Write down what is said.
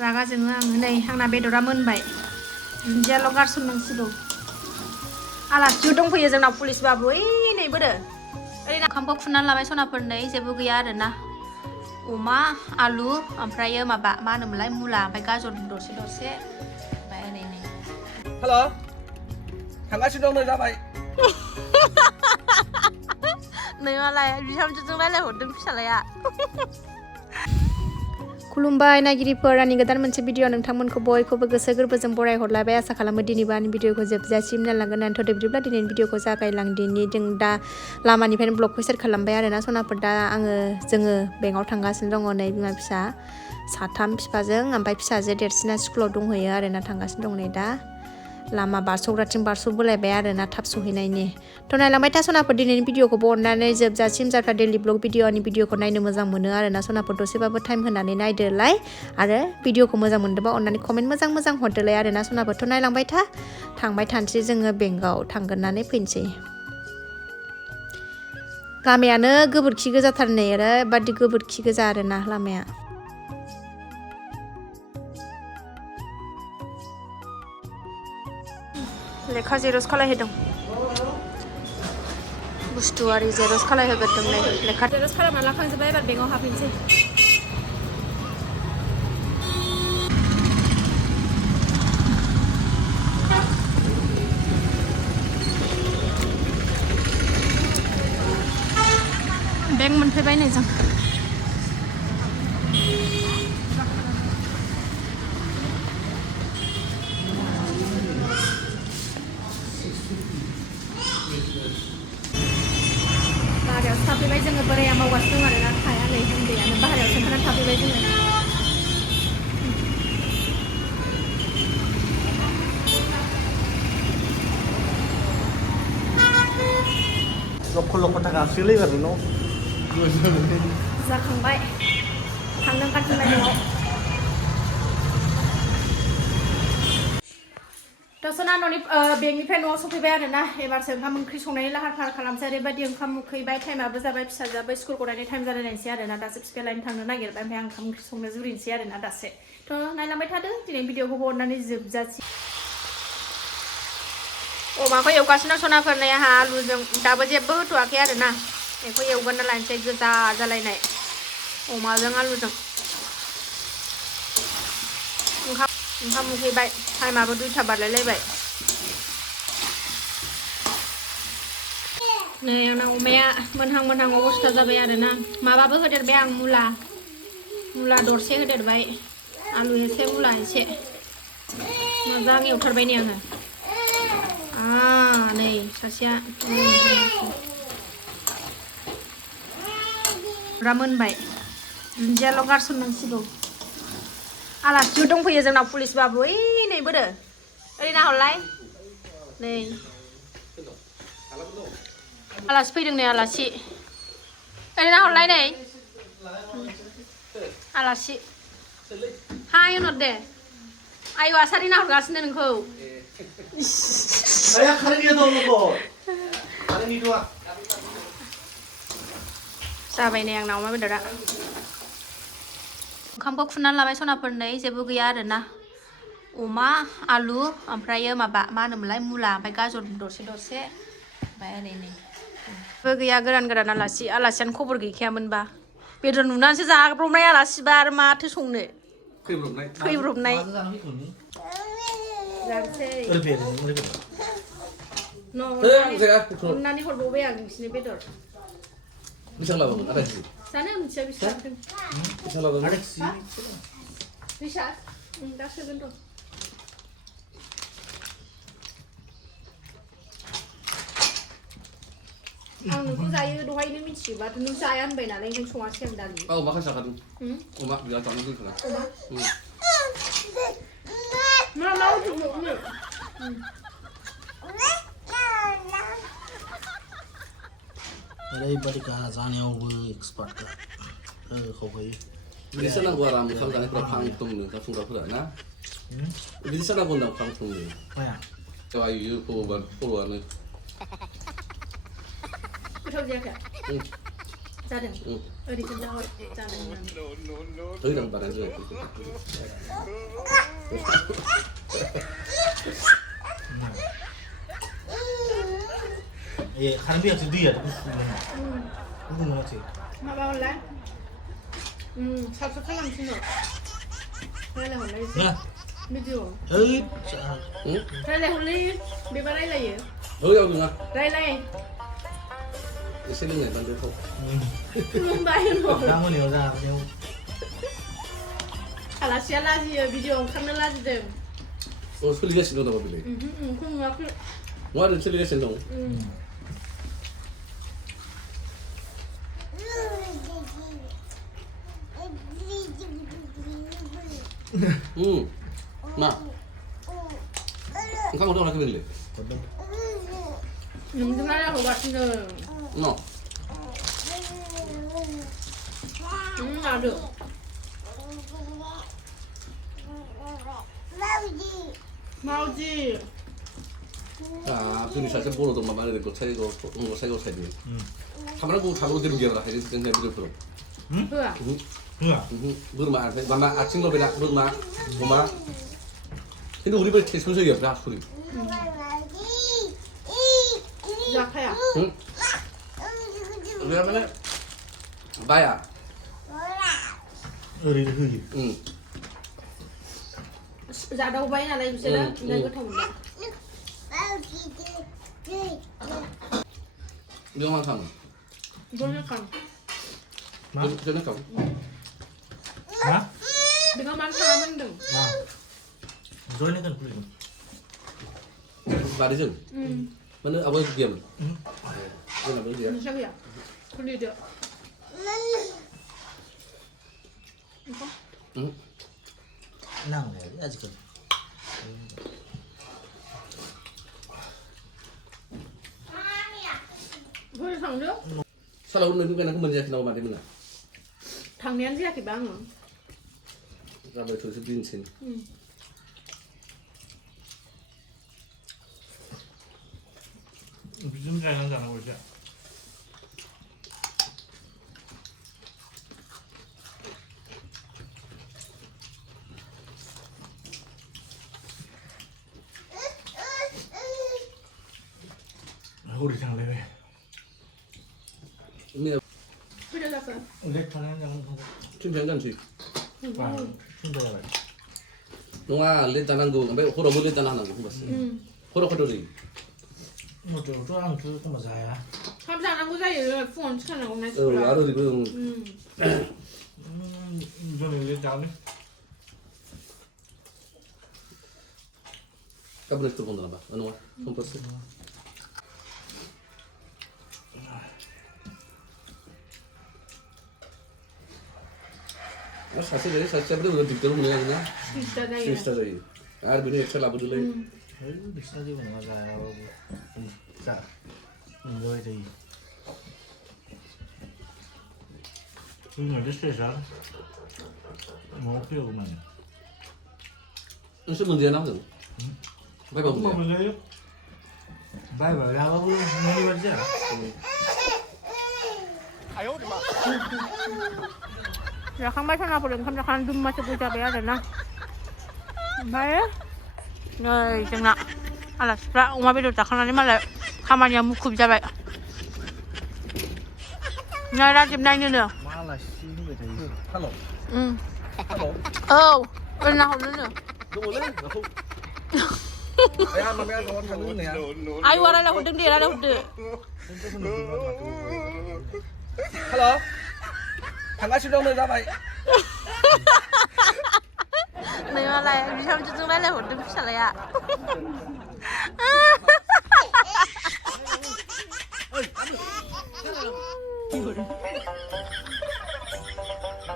रागा जोङो आङो नै आंना बेदरा मोनबाय दुन्दियाल' गारसननांसिगौ आलासिबो दंफैयो जोंनाव पुलिस बाबु ओइ नै बोरो ओरैनो ओंखामखौ खुरनानै लाबाय सनाफोर नै जेबो गैया आरोना अमा आलु ओमफ्रायो माबा मा होनोमोनलाय मुला ओमफ्राय गाजर दरसे ओमफ्राय ओरै नै हेल' थांगासिनो दं नै जाबाय नै मालाय बिहामजोजों रायलायहरदों फिसालाया खुलुमबाय नायगिरिफोर आंनि गोदान मोनसे भिडिअ नोंथांमोनखौ बयखौबो गोसो गोरबोजों बरायहरलायबाय आसा खालामो दिनैबो आंनि भिडिअखौ जोबजासिम नायलांगोन होननानै थ' बिदिब्ला दिनैनि भिडिअखौ जागायलांदिनि जों दा लामानिफ्रायनो ब्लगखौ सेयार खालामबाय आरोना सनाफोर दा जोङो बेंकआव थांगासिनो दङ नै बिमा फिसा साथाम फिफाजों ओमफ्राय फिसाजो देरसिना स्कुलाव दंहैयो आरोना थांगासिनो दं नै दा लामा बारस'ग्राथिं बारस'बोलायबाय आरोना थाब सहैनायनि थ' नायलांबाय था सनाफोर दिनैनि भिडिअखौबो अननानै जोबजासिम जायफ्रा डेलि ब्लग भिडिअनि भिडिअखौ नायनो मोजां मोनो आरोना सनाफोर दसेबाबो टाइम होनानै नायदोलाय आरो भिडिअखौ मोजां मोनदोंबा अननानै कमेन्ट मोजां हरदोलाय आरोना सनाफोरथ' नायलांबाय था थांबाय थानोसै जोङो बेंकआव थांगोरनानै फैनोसै लामायानो गोबोरखि गोजाथार नै ओरैबादि गोबोरखि गोजा आरोना लामाया लेखा जेरक्स खालायहोदों बुस्थुआरि जेरक्स खालायहोगोरदों नै लेखा जेरक्स खालामना लाखांजोब्बाय एबार बेंकआव हाबफैनोसै बेंक मोनफैबाय नै जों बाहेरायावसो थाफैबाय जोङो बोराया मावगासिनो दं आरोना थाया नै उन्दैयानो बाहेरायावसो ओंखारनानै थाफैबाय जोङो लख' थाखा आसोलै एबार नोंनाव जाखांबाय थांनो ओंखारफिनबाय न'आव दसना न'नि बेंकनिफ्राय न'आव सफैबाय आरोना एबारसो ओंखाम ओंख्रि संनायनि लाहार फाहार खालामसै ओरैबायदि ओंखाम उखैबाय टाइमाबो जाबाय फिसाजोआबो स्कुल गनायनि टाइम जालायनायसै आरोना दासो फिफाया लायनो थांनो नागिरबाय ओमफ्राय आं ओंखाम ओंख्रि संनो जुरिनोसै आरोना दासो थ' नायलांबाय थादों दिनै भिडिअखौबो अननानै जोबजासिम अमाखौ एवगासिनो सनाफोर नै आंहा आलुजों दाबो जेबो होथ'वाखै आरोना बेखौ एवगारना लानोसै गोजा जालायनाय अमाजों आलुजों ओंखाम उखैबाय टाइमाबो 2टा बारलायलायबाय नै आंना अमाया मोनहां अबस्था जाबाय आरोना माबाबो होदेरबाय आं मुला दरसे होदेरबाय आलु एसे मुला एसे मोजां एवथारबाय नै आङो नै सासेया मोनबाय दुन्दियाल' गारसननांसिगौ आलासिबो दंफैयो जोंनाव पुलिस बाबु ओइ नै बोरो ओरै नाहरलाय नै आलासि फैदों नै आलासि ओरै नाहरलाय नै आलासि हाय होनहर दे आयु आसारि नाहरगासिनो नोंखौ जाबाय नै आंना अमा बेदरा ओंखामखौ खुरनानै लाबाय सनाफोर नै जेबो गैया आरोना अमा आलु ओमफ्रायो माबा मा होनोमोनलाय मुला ओमफ्राय गाजर दरसे ओमफ्राय ओरै नै जेबो गैया गोरान आलासियानो खबर गैखायामोनबा बेदर नुनानैसो जाब्रबनाय आलासिबा आरो माथो संनो फैब्रबनाय जानोसै अननानै हरबावबाय आं नोंसिनो बेदर बेसेबां लाबोगोन आदाखि जानो मिथिया बेसेबां बेसेबां लाबोगोन फैसा दा सोगोन र' आं नोंखौ जायो दहायनो मिथियोबाथ' नों जाया होनबाय नालाय ओंखायनो सङासै आं दालि अमाखौ जाखादों अमा बिराद जानो लुबैखादों मा होथ'नो ओरैबादि जानायावबो एक्सपार्ट खावखायो बिदिसो नांगौ आरो ओंखाम जानायफोरा फां दंनो ओंखाम संग्राफोरा ना बिदिसो नांगौ होनदां फां दंनो आयु खर'आनो गोथाव जायाखै 자든. 어디 좀 나와. 자든. 저희랑 말한 적 예, 가는 비가 드디어 무슨 거지? 마 바울라. 살살랑 신어. đây là hôm nay Nha. video. Ơi. đây là hôm nay bị bắt đây là gì? 여기 여기 가. đây đây. 셀링 낸다 줘. Không bay rồi. Đang có nhiều ra nhiều. Alashi Alashi video không nên là gì đâu. 소리가 신호다 보길래. không ngọc. 뭐하는 소리가 신호? 마. 강호 좀 하게 빌래. Chúng ta là một bát nữa. 너. Nào được. Mau gì? 자, 근데 사실 번호도 많이 되고 차이도 차이가 차이. 카메라고 자로 되는 게 아니라 해야 되는 게 필요. Vừa. Nữa. 물마 마마 아침 거배나 물마 고마. 근데 우리 별 손석이 없다 소리. Giặc hay à? 응? 왜 하면은 마야. Đi được gì? 응. Dạ đâu bay là đây sẽ đó, đây có thùng đó. 명한 상. Tôi còn. Má. 저는 강. Má. Đừng có bán sao mình đừng. À. Rồi nó cần cái gì? 말이죠. 만은 아버지 기염. 이거 나 뭐지? Mình sao vậy? Không đi được. 응. Nàng này a직 cần. Thôi thằng nước. 살아오는 게 나그 문제 나오면 안 되면 Thằng nén ra thì bán rồi. 나 뭐 저기서 빈친. 무슨 잘 한다는 거지? 우리 장례회. 근데 Bây giờ ra cửa. 우리 편한 장 좀 괜찮지. 와, 충분해. 농아 렌다는 거, 뭐 호러 못 렌다는 하는 거 봤어. 호러 호러리. 뭐저 좋아하는 그 뭐사야? Không sao nó có dây rồi, phun chắc là hôm nay 어, 아로리 그 저는 이제 장례. 까불레 또 본다 봐. 농아 손 봤어. 사실 사실 우리 뒷도로 뭐냐 그냥 Thì đây là. 진짜 저희. 아, 근데 엑셀 아버들래. 비싸지 뭐가요? 자, 이거에 대해. 이거 됐어요. 뭐 필요구만. 무슨 문제야 나도. 봐봐 뭐 문제. 문제요? 봐봐, 야, 뭐 문제 말이야. Là không biết sao nào phụ không cho khăn đun mà sẽ cho bé rồi nè. Đấy. Rồi chừng nào. À là ra ông mà biết được khăn này mà lại không ăn nhầm khum ra vậy. Ngay ra chìm nhanh nữa. Má là xin người thầy. Hello. Hello. Bên nào nữa nữa. Đúng rồi đấy. Ai ăn mà mẹ có thằng nước này à? Ai qua đây là hụt đứng đi ra đây hụt được. Hello. Thằng ai đâu ra vậy? Này mà lại đi trong chỗ đây là hụt đứng sao lại ạ?